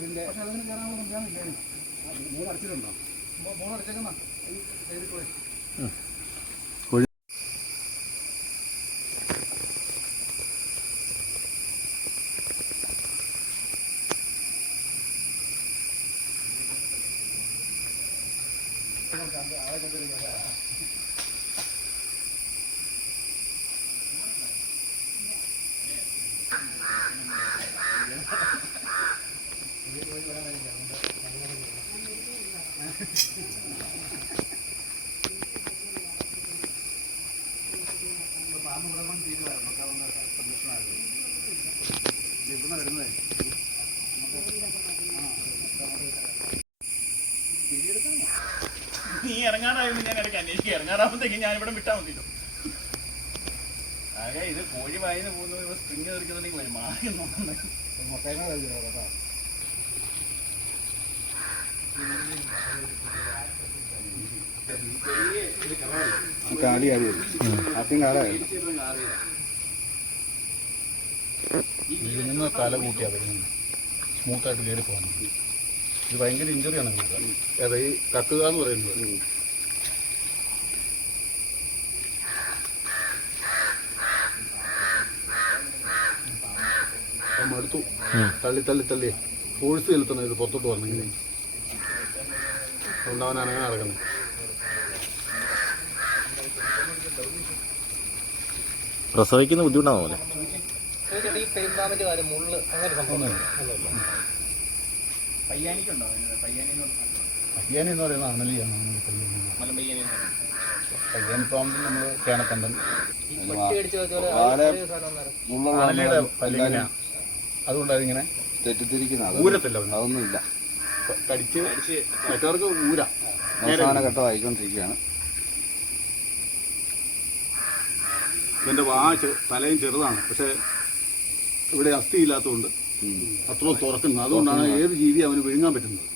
പക്ഷെ അതിന് കയറാനുള്ള സംവിധാനം ഇല്ലേ മൂന്ന് അടച്ചിട്ടുണ്ടോ മൂന്ന് അടച്ചേക്കുന്ന സൈഡിൽ പോയി. നീ ഇറങ്ങാറായിരുന്നു ഞാൻ ഇടയ്ക്ക് അന്വേഷിക്കുക ഇറങ്ങാറാകുമ്പോഴത്തേക്ക് ഞാൻ ഇവിടെ വിട്ടാൽ മതിയല്ലോ ആകെ ഇത് കോഴി വായന പോകുന്ന സ്പ്രിങ് തീർക്കുന്നുണ്ടെങ്കിൽ വരും മാറി നോക്കുന്നത് ഇതിൽ നിന്ന് തല കൂട്ടിയാൽ വരുന്നത് സ്മൂത്തായിട്ട് കയറി പോകാൻ ഇത് ഭയങ്കര ഇഞ്ചുറിയാണ് ആണ് അതായത് ഈ കക്കുക എന്ന് പറയുന്നത്? മടുത്തു. തള്ളി തള്ളി തള്ളി. ഫോഴ്സ് ചെലുത്തണം. ഇത് പുറത്തോട്ട് വന്നെങ്കിൽ അങ്ങനെ നടക്കുന്നത്. പ്രസവിക്കുന്ന ബുദ്ധിമുട്ടാണോ അല്ലേ ഈ പെരുമ്പാമ്പിന്റെ കാര്യം മുള്ള് അങ്ങനെ സംഭവം പയ്യാനിക്കുണ്ടോ? പയ്യാനി എന്ന് പറയുന്നത് അണലിയാണ് നമ്മൾ പയ്യാനി എന്ന് പറയുന്നത്. മലമ്പയ്യാനി എന്ന് പറയുന്നത്. പയ്യാനി പാമ്പിൽ നമ്മൾ കേണക്കണ്ടൻ അണലിയുടെ പല്ലിങ്ങനെയാണ് അതുകൊണ്ട് അതിങ്ങനെ തെറ്റിദ്ധരിക്കുന്ന ഊരത്തില്ല. അതൊന്നുമില്ല കടിച്ച് മറ്റവർക്ക് ഊര അവസാന ഘട്ടമായിക്കൊണ്ടിരിക്കുകയാണ് ഇതിന്റെ വാ തലയും ചെറുതാണ് പക്ഷെ ഇവിടെ അസ്ഥി ഇല്ലാത്തതുകൊണ്ട്. അത്ര തുറക്കുന്നത് അതുകൊണ്ടാണ് ഏത് ജീവി അവന് വിഴുങ്ങാൻ പറ്റുന്നത്.